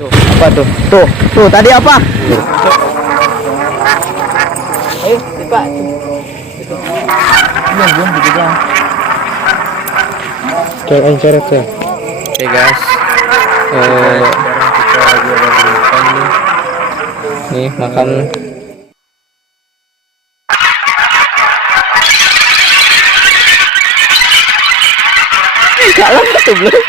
Tuh, apa tuh? Tuh tadi apa? Ayo, Pak. Ini belum begitu. Jangan coret ya. Oke guys, Sekarang kita lagi ada di makam nih. nih makam. Kalah tuh belum.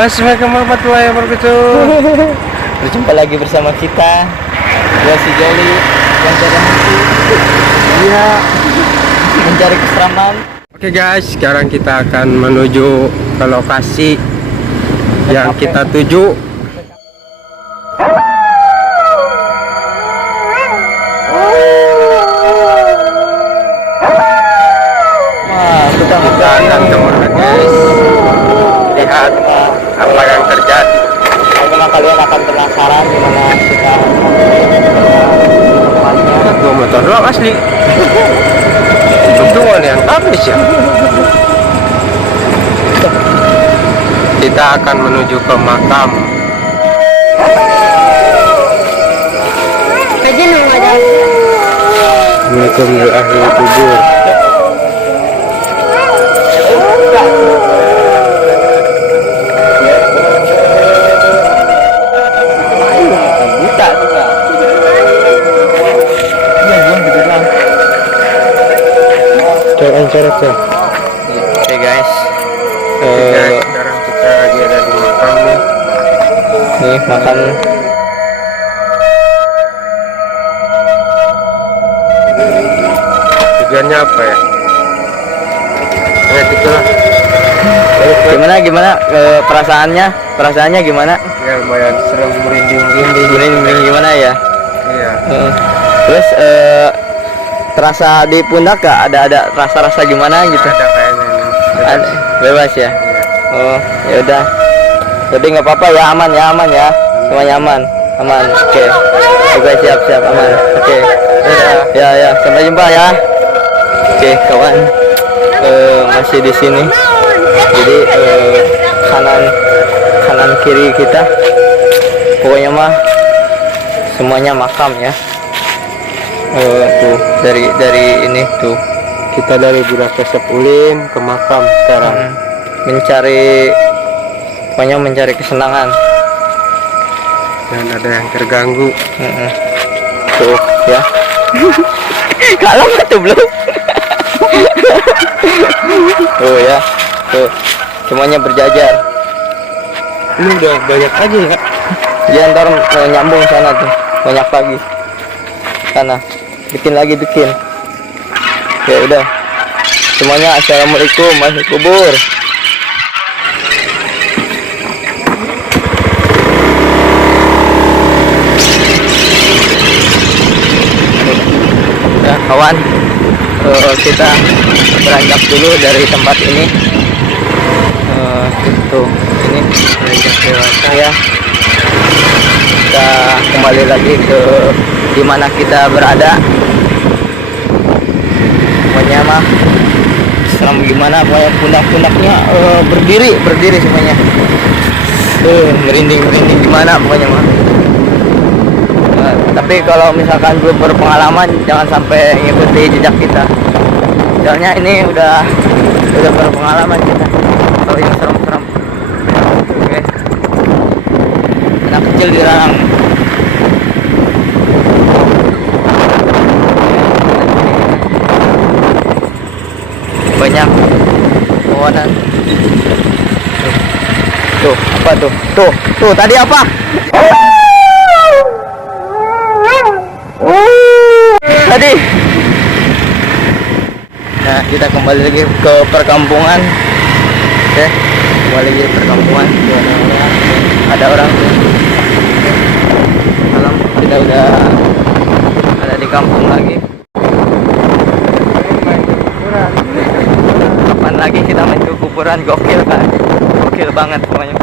Assalamualaikum warahmatullahi wabarakatuh. Berjumpa lagi bersama kita, gua si Joli yang jarang Iya. mencari keseraman. Oke guys, sekarang kita akan menuju ke lokasi yang kita tuju. Wah, kita Akan kemana guys? Lihat apa yang terjadi. Bagaimana kalian akan penasaran gimana kita tempatnya. Dua motor doang asli. Untungan yang habis ya. Kita akan menuju ke makam. Assalamualaikum ya ahli kubur. Buta juga. Iya, belum gitu doang. Jangan coret ya. Oke guys, Sekarang kita lagi ada di makam nih. nih makam. Tujuannya apa ya? Ya gitulah. Gimana perasaannya gimana? Ya lumayan serem, merinding. Ini gimana ya? Iya. Terus terasa di pundak gak? Ada rasa gimana gitu? Ada kayaknya ini. Bebas ya? Iya. Oh, ya udah. Jadi nggak apa-apa ya, aman ya, semuanya aman. Oke. Oke, siap aman. Oke. Ya, sampai jumpa ya. Oke, kawan. Masih di sini. Jadi kanan kiri kita, pokoknya mah semuanya makam ya. Tuh dari ini tuh Kita dari Budapest Sepulin ke makam sekarang. mencari kesenangan. Dan ada yang terganggu. Tuh ya. Kalah tuh belum. Tuh ya, tuh semuanya berjajar. Ini udah banyak aja ya. Dia ntar nyambung sana tuh, banyak lagi sana, bikin. Ya udah, semuanya assalamualaikum, masuk kubur. Ya kawan, kita beranjak dulu dari tempat ini. Tuh ini beranjak dewasa ya. Kita kembali lagi ke dimana kita berada. Pokoknya mah serem gimana, pokoknya pundak-pundaknya berdiri semuanya. Merinding gimana pokoknya mah. Tapi kalau misalkan belum berpengalaman, jangan sampai ngikuti jejak kita. Soalnya ini udah berpengalaman kita. Kalau yang serem-serem. Oke. Anak kecil dilarang. Banyak kawanan. Tuh, apa tuh? Tuh tadi apa? Tadi. Nah, kita kembali lagi ke perkampungan. Oke, kembali lagi ke perkampungan. Ada orang tuh. Malam kita udah ada di kampung lagi. Kapan lagi kita main ke kuburan? Gokil kan? Gokil banget pokoknya.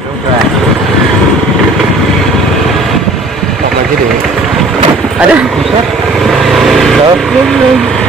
Coba. Apa lagi deh? Ada? Tuh.